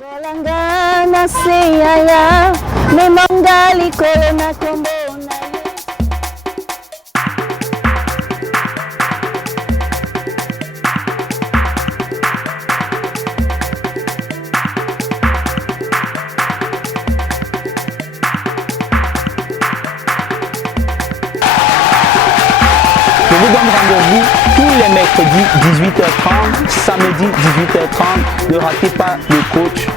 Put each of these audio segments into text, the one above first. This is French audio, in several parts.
Je vous donne rendez-vous tous les mercredis 18h30, samedi 18h30. Ne ratez pas le coach.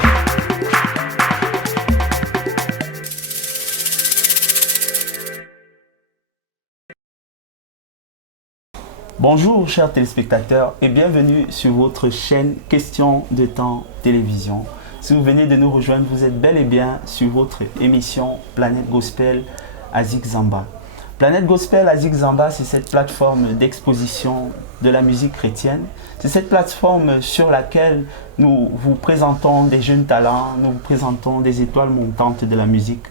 Bonjour chers téléspectateurs et bienvenue sur votre chaîne Question de temps télévision. Si vous venez de nous rejoindre, vous êtes bel et bien sur votre émission Planète Gospel Azik Zamba. Planète Gospel Azik Zamba, c'est cette plateforme d'exposition de la musique chrétienne. C'est cette plateforme sur laquelle nous vous présentons des jeunes talents, nous vous présentons des étoiles montantes de la musique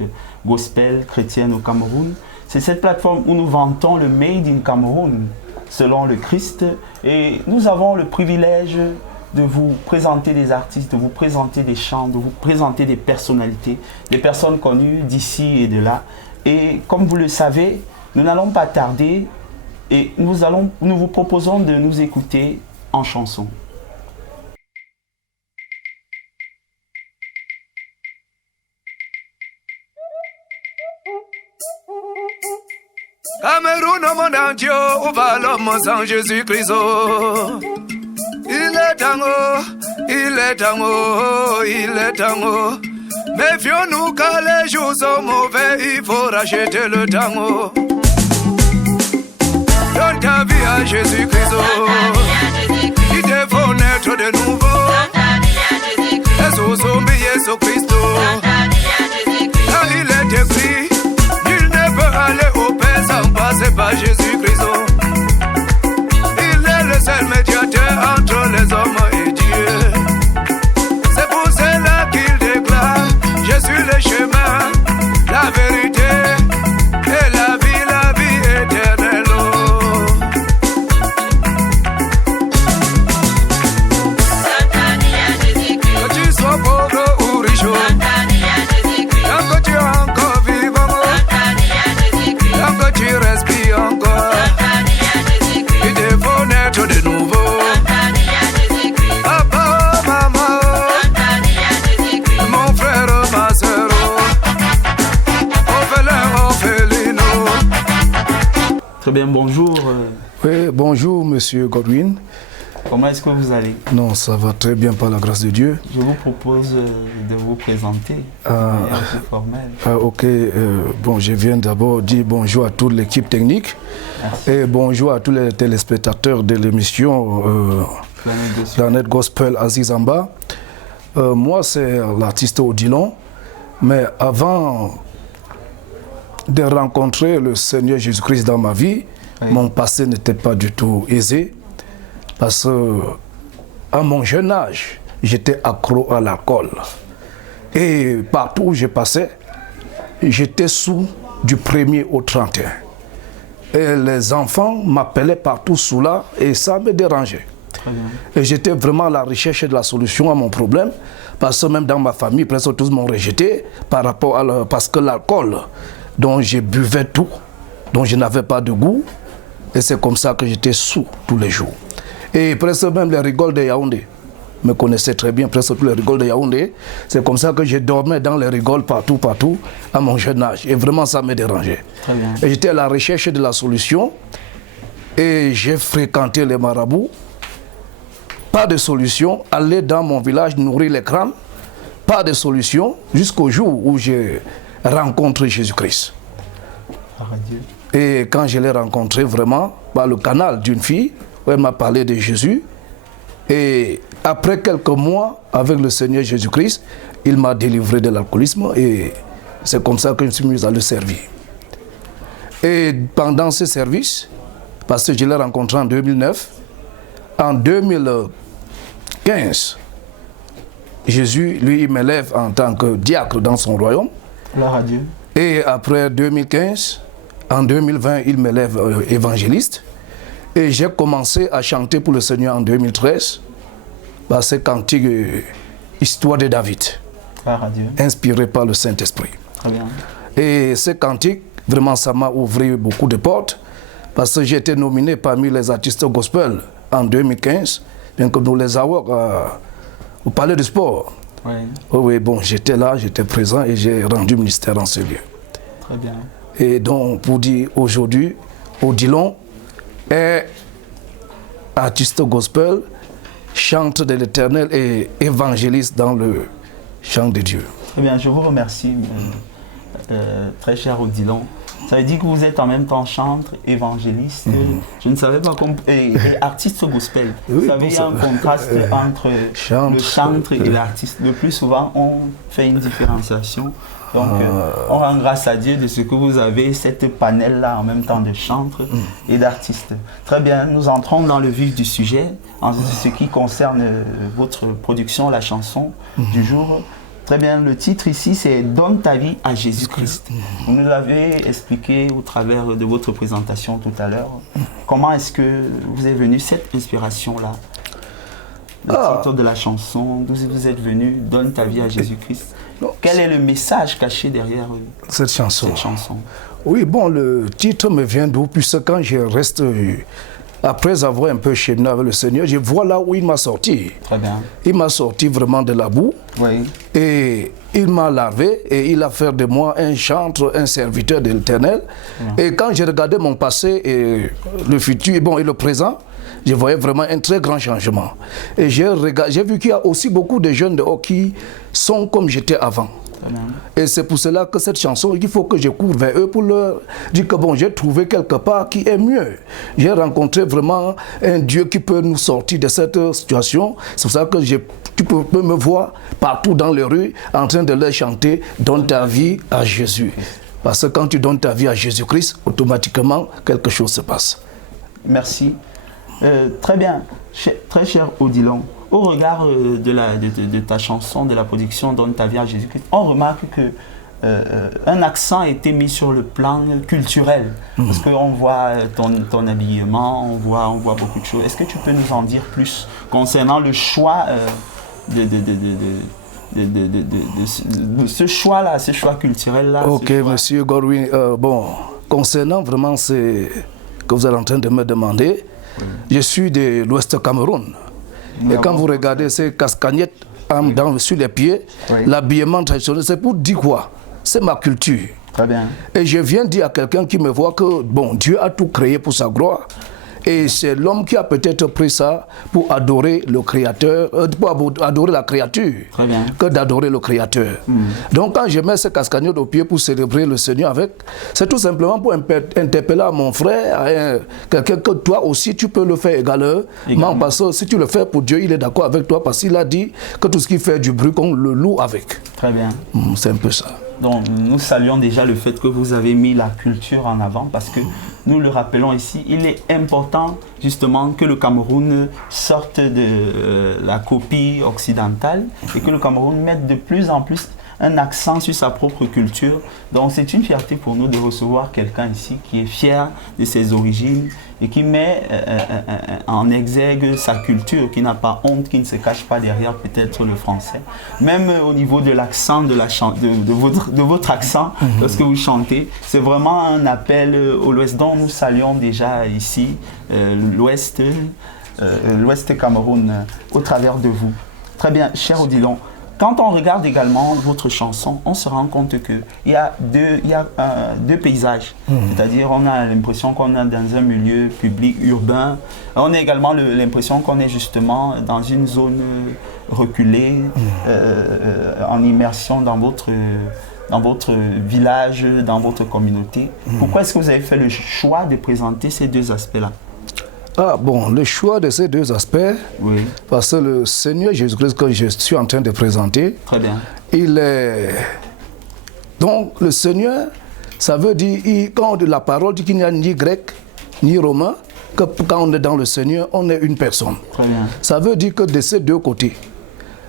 gospel chrétienne au Cameroun. C'est cette plateforme où nous vantons le Made in Cameroun selon le Christ. Et nous avons le privilège de vous présenter des artistes, de vous présenter des chants, de vous présenter des personnalités, des personnes connues d'ici et de là. Et comme vous le savez, nous n'allons pas tarder et nous vous proposons de nous écouter en chanson. Cameroun au monde entier, où va l'homme sans Jésus-Christ? Il est tango, il est tango, il est tango. Méfions-nous car les jours sont mauvais, il faut racheter le tango. Donne ta vie à Jésus-Christ, il te faut naître de nouveau. Jésus sombi, Jésus-Christ, là il est écrit, nul ne peut aller au Père sans passer par Jésus-Christ. Il est le seul médiateur entre les hommes et Dieu. C'est pour cela qu'il déclare, je suis le chemin, la vérité et la vie éternelle. Que tu sois pauvre ou riche, tant que tu es encore vivant, tant que tu respires encore, il te faut naître de nouveau. Papa, maman, mon frère, ma soeur, orphelin, orphelino. Très bien, bonjour. Oui, bonjour Monsieur Godwin. Comment est-ce que vous allez? Non, ça va très bien par la grâce de Dieu. Je vous propose de vous présenter de manière plus formelle. Ok, bon, je viens d'abord dire bonjour à toute l'équipe technique. Merci. Et bonjour à tous les téléspectateurs de l'émission Planète Gospel Azik Zamba. Moi, c'est l'artiste Odilon, mais avant de rencontrer le Seigneur Jésus-Christ dans ma vie, Oui. mon passé n'était pas du tout aisé. Parce qu'à mon jeune âge, j'étais accro à l'alcool. Et partout où je passais, j'étais sous du 1er au 31. Et les enfants m'appelaient partout sous là et ça me dérangeait. Très bien. Et j'étais vraiment à la recherche de la solution à mon problème. Parce que même dans ma famille, presque tous m'ont rejeté par rapport à parce que l'alcool, dont je buvais tout, dont je n'avais pas de goût. Et c'est comme ça que j'étais sous tous les jours. Et presque même les rigoles de Yaoundé me connaissaient très bien, presque tous les rigoles de Yaoundé. C'est comme ça que je dormais dans les rigoles partout, à mon jeune âge. Et vraiment, ça me dérangeait. Très bien. Et j'étais à la recherche de la solution. Et j'ai fréquenté les marabouts. Pas de solution. Aller dans mon village nourrir les crânes. Pas de solution. Jusqu'au jour où j'ai rencontré Jésus-Christ. Par Dieu. Et quand je l'ai rencontré vraiment, par le canal d'une fille, où elle m'a parlé de Jésus. Et après quelques mois, avec le Seigneur Jésus-Christ, il m'a délivré de l'alcoolisme et c'est comme ça que je me suis mis à le servir. Et pendant ce service, parce que je l'ai rencontré en 2009, en 2015, Jésus, lui, il m'élève en tant que diacre dans son royaume. Gloire à Dieu. Et après 2015, en 2020, il m'élève évangéliste. Et j'ai commencé à chanter pour le Seigneur en 2013. Ces cantiques Histoire de David, Gloire à Dieu. inspiré par le Saint-Esprit. Très bien. Et ce cantique, vraiment, ça m'a ouvert beaucoup de portes parce que j'ai été nominé parmi les artistes gospel en 2015, bien que nous les avons au Palais du Sport. Oui. Oui, bon, j'étais là, j'étais présent et j'ai rendu ministère en ce lieu. Très bien. Et donc, pour dire aujourd'hui, Odilon est artiste gospel, chante de l'Éternel et évangéliste dans le chant de Dieu. Très bien, je vous remercie, très cher Odilon. Ça veut dire que vous êtes en même temps chantre, évangéliste, je ne savais pas comment, et artiste gospel. Oui, vous savez, il y a un contraste entre le chantre et l'artiste. Le plus souvent, on fait une différenciation. Donc, on rend grâce à Dieu de ce que vous avez, cette panel-là en même temps de chantre et d'artiste. Très bien, nous entrons dans le vif du sujet, en ce qui concerne votre production, la chanson du jour. Très bien, le titre ici, c'est « Donne ta vie à Jésus-Christ ». Vous nous l'avez expliqué au travers de votre présentation tout à l'heure. Comment est-ce que vous est venue cette inspiration-là? Le titre de la chanson, d'où vous êtes venu, « Donne ta vie à Jésus-Christ ». Quel est le message caché derrière cette chanson? Oui, bon, le titre me vient d'où? Puisque quand je reste... Après avoir un peu cheminé avec le Seigneur, je vois là où il m'a sorti. Très bien. Il m'a sorti vraiment de la boue. Oui. Et il m'a lavé et il a fait de moi un chantre, un serviteur de l'Éternel. Et quand j'ai regardé mon passé et le futur, bon, et le présent, je voyais vraiment un très grand changement. Et j'ai vu qu'il y a aussi beaucoup de jeunes dehors qui sont comme j'étais avant. Et c'est pour cela que cette chanson, il faut que je cours vers eux pour leur dire que bon, j'ai trouvé quelque part qui est mieux. J'ai rencontré vraiment un Dieu qui peut nous sortir de cette situation. C'est pour ça que tu peux me voir partout dans les rues en train de leur chanter « Donne ta vie à Jésus ». Parce que quand tu donnes ta vie à Jésus-Christ, automatiquement, quelque chose se passe. Merci. Très bien. Très cher Odilon. Au regard de ta chanson, de la production Donne ta vie à Jésus-Christ, on remarque que un accent a été mis sur le plan culturel. Parce qu'on voit ton habillement, on voit beaucoup de choses. Est-ce que tu peux nous en dire plus concernant le choix de ce choix-là, ce choix culturel-là? Ok, monsieur Godwin. Bon, concernant vraiment ce que vous êtes en train de me demander, je suis de l'Ouest Cameroun. Et quand vous regardez ces cascagnettes sur les pieds, l'habillement traditionnel, c'est pour dire quoi? C'est ma culture. Très bien. Et je viens dire à quelqu'un qui me voit que bon, Dieu a tout créé pour sa gloire. Et c'est l'homme qui a peut-être pris ça pour adorer le Créateur, pour adorer la créature, que d'adorer le Créateur. Donc quand je mets ce cascagnotte au pied pour célébrer le Seigneur avec, c'est tout simplement pour interpeller à mon frère, à quelqu'un que toi aussi tu peux le faire également. Parce que si tu le fais pour Dieu, il est d'accord avec toi parce qu'il a dit que tout ce qui fait du bruit, qu'on le loue avec. Très bien. C'est un peu ça. Donc nous saluons déjà le fait que vous avez mis la culture en avant parce que nous le rappelons ici, il est important justement que le Cameroun sorte de la copie occidentale et que le Cameroun mette de plus en plus un accent sur sa propre culture. Donc c'est une fierté pour nous de recevoir quelqu'un ici qui est fier de ses origines et qui met en exergue sa culture, qui n'a pas honte, qui ne se cache pas derrière peut-être le français. Même au niveau de l'accent de votre accent, lorsque vous chantez, c'est vraiment un appel au l'Ouest dont nous saluons déjà ici, l'Ouest Cameroun, au travers de vous. Très bien, cher Odilon. Quand on regarde également votre chanson, on se rend compte qu'il y a deux paysages. C'est-à-dire on a l'impression qu'on est dans un milieu public urbain. On a également l'impression qu'on est justement dans une zone reculée, en immersion dans votre village, dans votre communauté. Pourquoi est-ce que vous avez fait le choix de présenter ces deux aspects-là? Ah bon, le choix de ces deux aspects, parce que le Seigneur Jésus-Christ que je suis en train de présenter, très bien. Il est... Donc le Seigneur, ça veut dire, quand la parole dit qu'il n'y a ni grec, ni romain, que quand on est dans le Seigneur, on est une personne. Très bien. Ça veut dire que de ces deux côtés,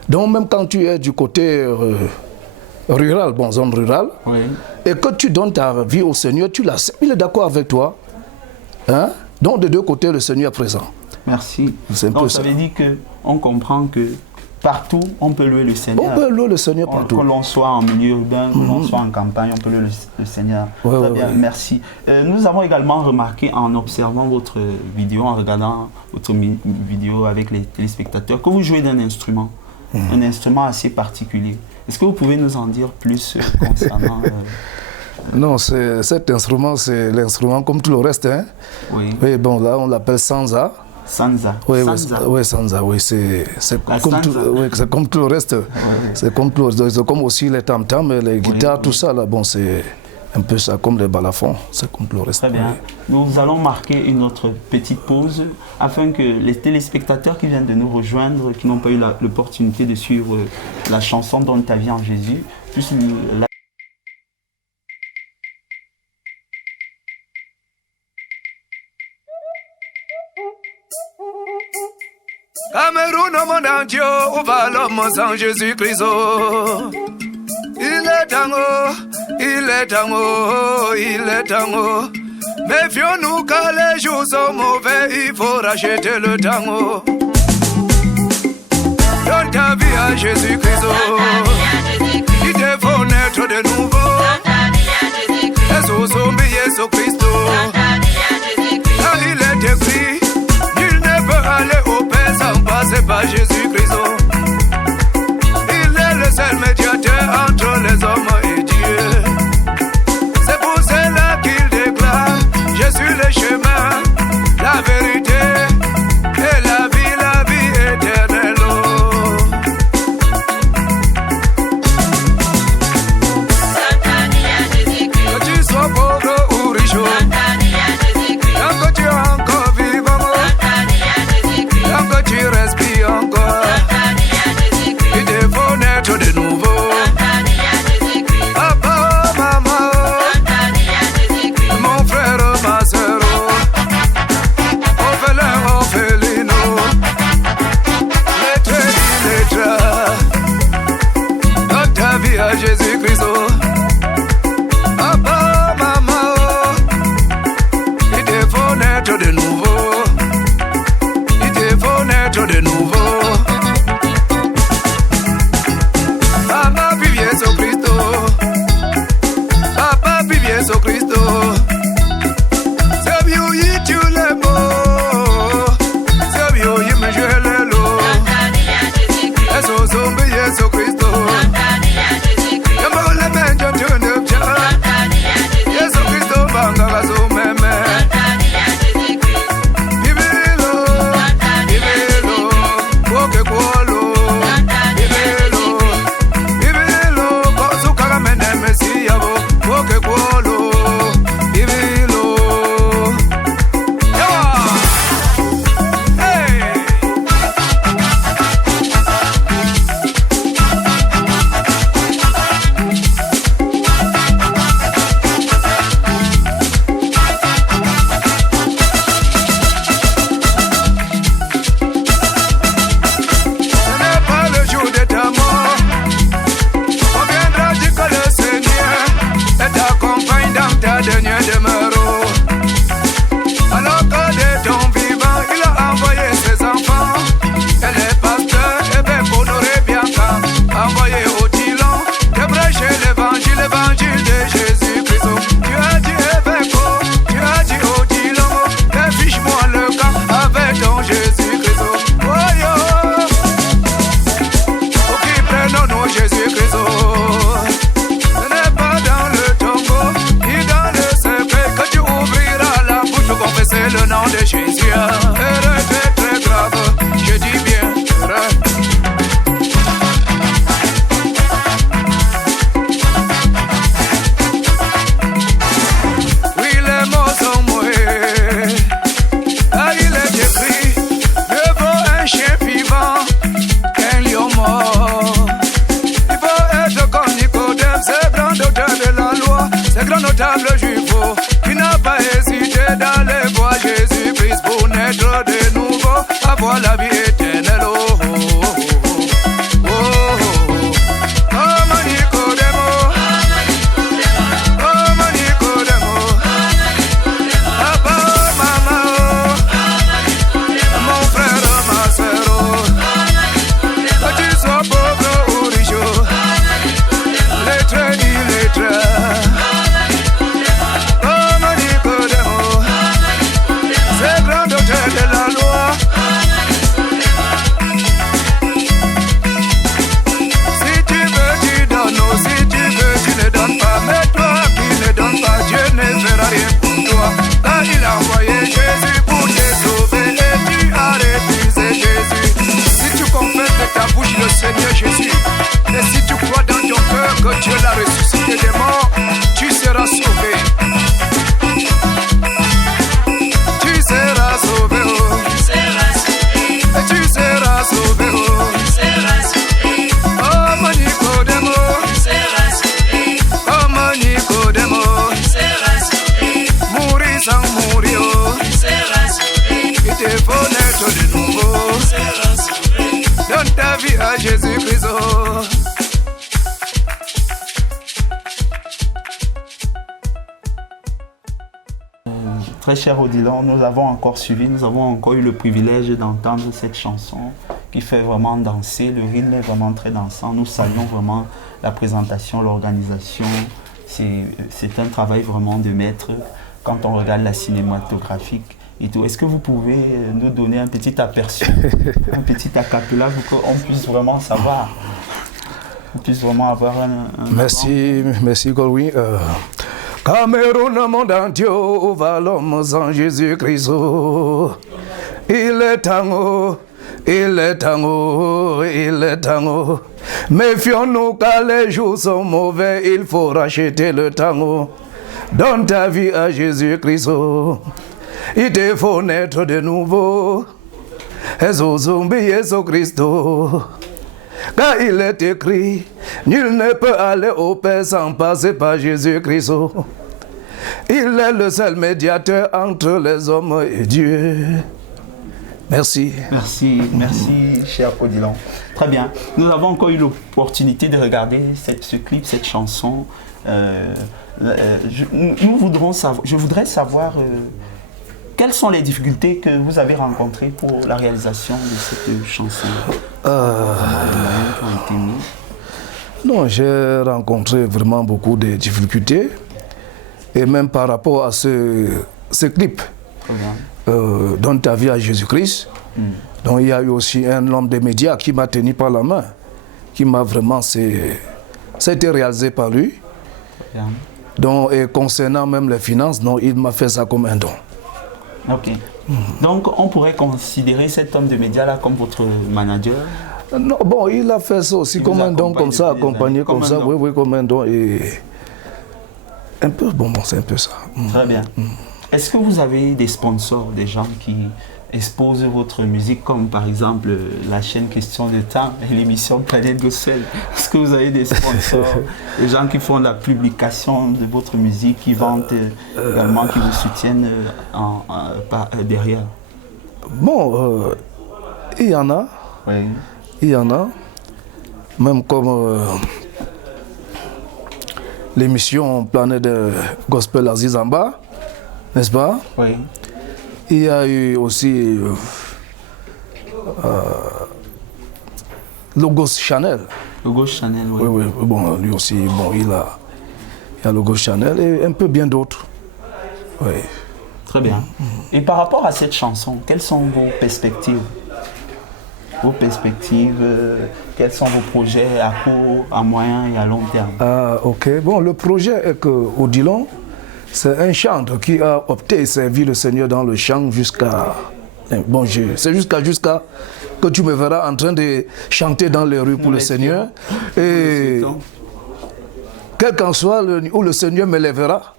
donc même quand tu es du côté rural, bon, zone rurale, et que tu donnes ta vie au Seigneur, tu l'acceptes, il est d'accord avec toi, hein? Donc de deux côtés, le Seigneur est présent. Merci. Donc ça veut dire qu'on comprend que partout, on peut louer le Seigneur. On peut louer le Seigneur partout. Que l'on soit en milieu urbain, que l'on soit en campagne, on peut louer le Seigneur. Très bien, merci. Nous avons également remarqué en observant votre vidéo, en regardant votre vidéo avec les téléspectateurs, que vous jouez d'un instrument, un instrument assez particulier. Est-ce que vous pouvez nous en dire plus concernant... Non, cet instrument, c'est l'instrument comme tout le reste. Hein? Oui. Oui, bon, là, on l'appelle sanza. Sanza. Oui, Sanza. oui, sanza, oui, c'est comme tout le reste. Oui. C'est comme tout le reste. C'est comme aussi les tam-tams, les guitares, tout ça, là, bon, c'est un peu ça, comme les balafons, c'est comme tout le reste. Très bien. Nous allons marquer une autre petite pause afin que les téléspectateurs qui viennent de nous rejoindre, qui n'ont pas eu l'opportunité de suivre la chanson Donne ta vie en Jésus, puissent la... Cameroun au monde entier, où va l'homme sans Jésus-Christ? Il est tango, il est tango, il est tango. Méfions-nous car les jours sont mauvais, il faut racheter le tango. Donne ta vie à Jésus-Christ. Il te faut naître de nouveau. Jésus-Christ. Là il est écrit, nul ne peut aller au Père sans passer par Jésus-Christ. Il est le seul médiateur entre les hommes et Dieu. C'est pour cela qu'il déclare, je suis le chemin, la vérité et la vie éternelle. Que tu sois pauvre ou riche, tant que tu es encore vivant, tant que tu respires encore, il te faut naître de nouveau. Papa, maman, mon frère, ma soeur, orphelin, orphelino, lettre, donne ta vie à Jésus-Christ. Papa, maman, il te faut naître de nouveau. Il te faut naître de nouveau. Papa, vive Jésus-Christ. Papa, vive Jésus-Christ. C'est bien, il tue les mots. C'est bien, il me joue les lots. Jésus-Christ. Yamba le menjo tune pcha. Jésus-Christ banga gazo meme. Ibelo, woke kwolo. Ibelo, kosu kaga mene mesiya bo. Woke kwolo. Ibelo. Yawa. Hey. Ce n'est pas le jour de ta mort. On viendra dire que le Seigneur t'accompagne dans ta dernière demeure. Alors que de ton vivant, il a envoyé ses enfants. Et les pasteurs, et bien pour honorer bien qu'à envoyer au Dylan, de prêcher l'évangile de Jésus-Christ. Tu as dit Ebeko, tu as dit au Dylan, affiche-moi le camp avec ton Jésus-Christ. Oh yo, pour qui prennent nous Jésus-Christ. Ce n'est pas dans le tombeau, ni dans le cercueil que tu ouvriras la bouche pour confesser le nom de Jésus. Erreur très très grave, je dis bien erreur. Oui, les mots sont moués. Là, il est écrit, mieux vaut un chien vivant qu'un lion mort. Il faut être comme Nicodème, ce grand auteur de la loi, ce grand notable juif qui n'a pas hésité d'aller voir Jésus-Christ pour naître de nouveau, avoir la vie éternelle. Oh, oh, oh, oh, oh. Comme Nicodème, comme Nicodème, papa, maman, mon frère, ma soeur, que tu Seigneur Jésus. Et si tu crois dans ton cœur que Dieu l'a ressuscité des morts, tu seras sauvé. Tu seras sauvé, oh. Et tu seras sauvé, oh. Comme Nicodème, comme Nicodème, mourir sans mourir, oh. Il te faut naître de nouveau. Donne ta vie à Jésus-Christ, oh. Très cher Odilon, nous avons encore suivi, nous avons encore eu le privilège d'entendre cette chanson qui fait vraiment danser. Le rythme est vraiment très dansant. Nous saluons vraiment la présentation, l'organisation. C'est un travail vraiment de maître quand on regarde la cinématographique et tout. Est-ce que vous pouvez nous donner un petit aperçu, un petit acapella pour qu'on puisse vraiment savoir, qu'on puisse vraiment avoir un Merci Godwin. Cameroun, monde entier, va l'homme en Jésus-Christ. Il est temps, il est temps, il est temps. Méfions-nous car les jours sont mauvais, il faut racheter le temps. Donne ta vie à Jésus-Christ. Il te faut naître de nouveau. Jésus-Christ. Car il est écrit, nul ne peut aller au Père sans passer par Jésus-Christ. Il est le seul médiateur entre les hommes et Dieu. Merci. Merci, cher Odilon. Très bien. Nous avons encore eu l'opportunité de regarder ce clip, cette chanson. Je voudrais savoir quelles sont les difficultés que vous avez rencontrées pour la réalisation de cette chanson. Non, j'ai rencontré vraiment beaucoup de difficultés. Et même par rapport à ce clip, Donne ta vie à Jésus-Christ. Donc il y a eu aussi un homme des médias qui m'a tenu par la main, qui m'a vraiment... Ça a été réalisé par lui. Donc, et concernant même les finances, non, il m'a fait ça comme un don. Ok. Donc on pourrait considérer cet homme de médias là comme votre manager? Non, bon, il a fait ça aussi comme un don, comme ça, accompagné comme ça, oui, comme un don. Et un peu, bon, c'est un peu ça. Très bien. Est-ce que vous avez des sponsors, des gens qui exposent votre musique, comme par exemple la chaîne Question de Temps et l'émission Planète Gospel? Est-ce que vous avez des sponsors, des gens qui font la publication de votre musique, qui vendent également, qui vous soutiennent derrière? Bon, il y en a. Oui. Il y en a. Même comme l'émission Planète Gospel Aziz Amba, n'est-ce pas? Oui. Il y a eu aussi Logos Chanel. Logos Chanel, oui. Oui, bon, lui aussi, bon, il y a Logos Chanel et un peu bien d'autres. Oui. Très bien. Et par rapport à cette chanson, quelles sont vos perspectives? Quels sont vos projets à court, à moyen et à long terme? Ok, bon, le projet est que Odilon, c'est un chanteur qui a opté et servi le Seigneur dans le chant jusqu'à... Bon, c'est jusqu'à que tu me verras en train de chanter dans les rues pour le Seigneur. Et quel qu'en soit où le Seigneur me lèvera,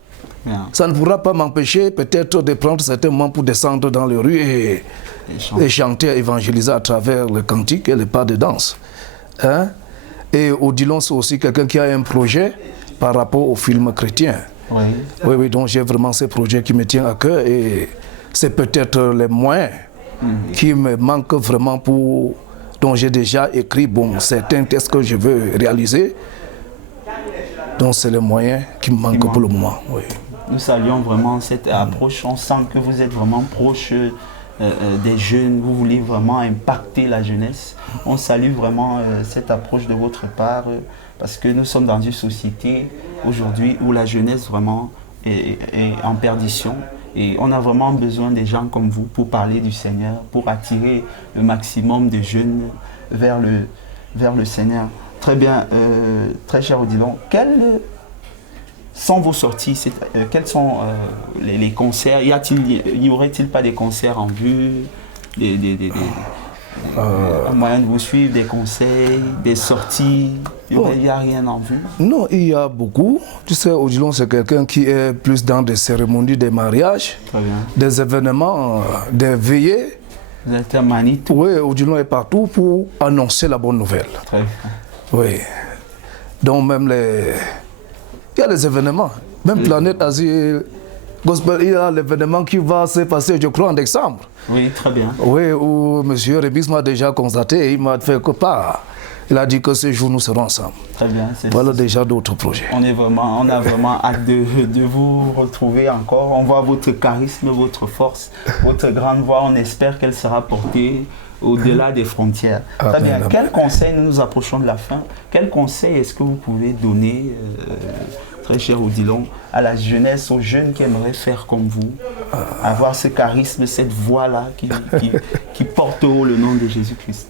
ça ne pourra pas m'empêcher peut-être de prendre certains moments pour descendre dans les rues et chanter, évangéliser à travers le cantique et les pas de danse. Hein? Et Odilon, c'est aussi quelqu'un qui a un projet par rapport au film chrétien. Oui, donc j'ai vraiment ces projets qui me tiennent à cœur et c'est peut-être les moyens qui me manquent vraiment pour... Donc j'ai déjà écrit certains textes que je veux réaliser. Donc c'est les moyens qui me manquent pour le moment. Oui. Nous saluons vraiment cette approche. On sent que vous êtes vraiment proche des jeunes. Vous voulez vraiment impacter la jeunesse. On salue vraiment cette approche de votre part parce que nous sommes dans une société aujourd'hui où la jeunesse vraiment est en perdition. Et on a vraiment besoin des gens comme vous pour parler du Seigneur, pour attirer le maximum de jeunes vers le Seigneur. Très bien, très cher Odilon, quelles sont vos sorties? Quels sont les concerts? Y aurait-il pas des concerts en vue, Un moyen de vous suivre, des conseils, des sorties, il n'y a rien en vue? Non, il y a beaucoup. Tu sais, Odilon, c'est quelqu'un qui est plus dans des cérémonies, des mariages, des événements, des veillées. Vous êtes un manite? Oui, Odilon est partout pour annoncer la bonne nouvelle. Très bien. Oui. Donc même il y a les événements. Même Planète Asie Gospel, il y a l'événement qui va se passer, je crois, en décembre. Oui, très bien. Oui, où M. Rebis m'a déjà constaté, il m'a fait que part. Il a dit que ce jour, nous serons ensemble. Très bien. Voilà déjà d'autres projets. On a vraiment hâte de vous retrouver encore. On voit votre charisme, votre force, votre grande voix. On espère qu'elle sera portée au-delà des frontières. Très bien. Quel conseil, nous nous approchons de la fin, quel conseil est-ce que vous pouvez donner, très cher Odilon, à la jeunesse, aux jeunes qui aimeraient faire comme vous, avoir ce charisme, cette voix-là qui porte haut le nom de Jésus-Christ?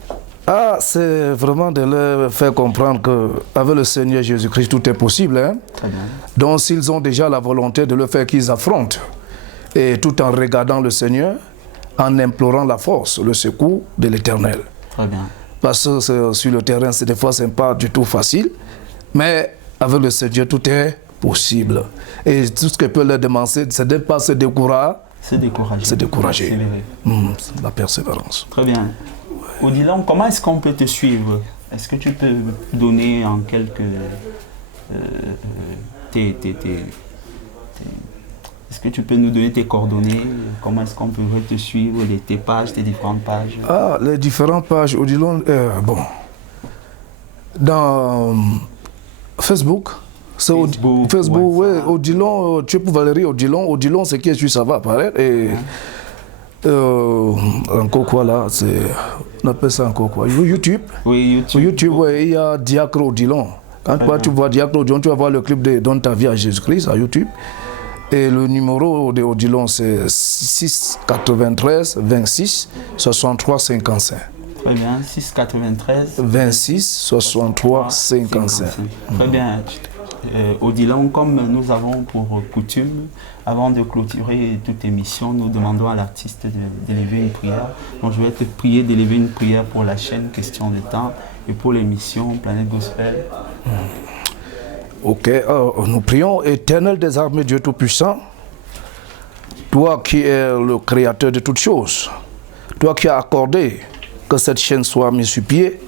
C'est vraiment de leur faire comprendre qu'avec le Seigneur Jésus-Christ, tout est possible. Hein? Très bien. Donc s'ils ont déjà la volonté de le faire, qu'ils affrontent, et tout en regardant le Seigneur, en implorant la force, le secours de l'Éternel. Très bien. Parce que sur le terrain, des fois, ce n'est pas du tout facile, mais avec le Seigneur, tout est possible. Et tout ce que peut leur demander, c'est de ne pas se décourager. Se décourager. La persévérance. Très bien. Odilon, comment est-ce qu'on peut te suivre? Est-ce que tu peux donner en quelques... Est-ce que tu peux nous donner tes coordonnées? Comment est-ce qu'on peut te suivre, tes pages, tes différentes pages? Les différentes pages, Odilon, bon. Dans Facebook, c'est Facebook, ouais, Odilon, tu peux Valérie Odilon. Odilon, c'est qui est ça va apparaître. Et encore quoi là, on appelle ça encore quoi? YouTube. Oui, YouTube. YouTube, ouais, il y a Diacre Odilon. Quand tu vois Diacre Odilon, tu vas voir le clip de Donne ta vie à Jésus-Christ à YouTube. Et le numéro de Odilon, c'est 6 93 26 63 55. Très bien, 6 93 26 63 55. Très bien. Odilon, comme nous avons pour coutume, avant de clôturer toute émission, nous demandons à l'artiste d'élever une prière. Donc je vais te prier d'élever une prière pour la chaîne Question de Temps et pour l'émission Planète Gospel. Ok, nous prions. Éternel des armées, Dieu Tout-Puissant, toi qui es le créateur de toutes choses, toi qui as accordé que cette chaîne soit mise sur pied,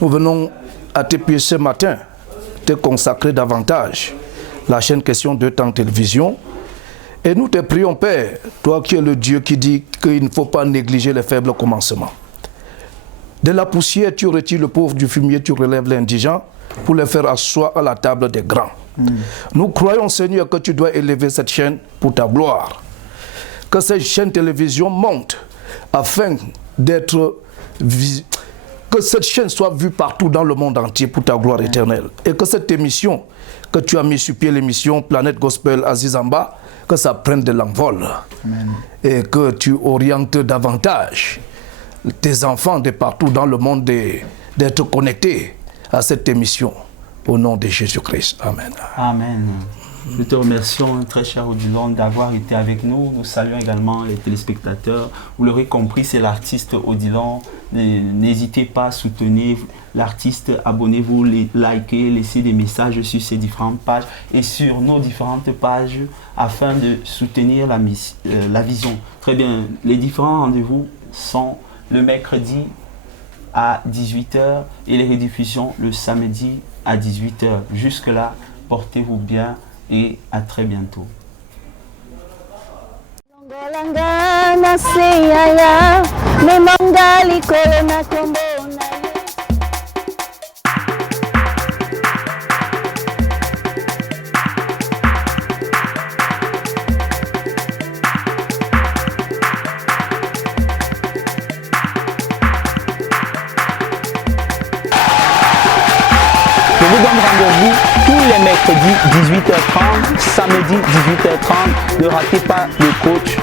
nous venons à tes pieds ce matin, te consacrer davantage la chaîne Question de Temps Télévision. Et nous te prions, Père, toi qui es le Dieu qui dit qu'il ne faut pas négliger les faibles commencements. De la poussière, tu retires le pauvre, du fumier, tu relèves l'indigent, pour les faire asseoir à la table des grands. Nous croyons, Seigneur, que tu dois élever cette chaîne pour ta gloire. Que cette chaîne télévision monte afin d'être... Que cette chaîne soit vue partout dans le monde entier pour ta gloire éternelle. Et que cette émission que tu as mis sur pied, l'émission Planète Gospel Azizamba, que ça prenne de l'envol. Et que tu orientes davantage tes enfants de partout dans le monde d'être connectés à cette émission, au nom de Jésus-Christ. Amen. Amen. Nous te remercions, très cher Odilon, d'avoir été avec nous. Nous saluons également les téléspectateurs. Vous l'aurez compris, c'est l'artiste Odilon. N'hésitez pas à soutenir l'artiste. Abonnez-vous, likez, laissez des messages sur ces différentes pages et sur nos différentes pages afin de soutenir la vision. Très bien. Les différents rendez-vous sont le mercredi à 18h et les rediffusions le samedi à 18h. Jusque-là, portez-vous bien et à très bientôt. Je vous donne rendez-vous tous les mercredis 18h30, samedi 18h30. Ne ratez pas le coach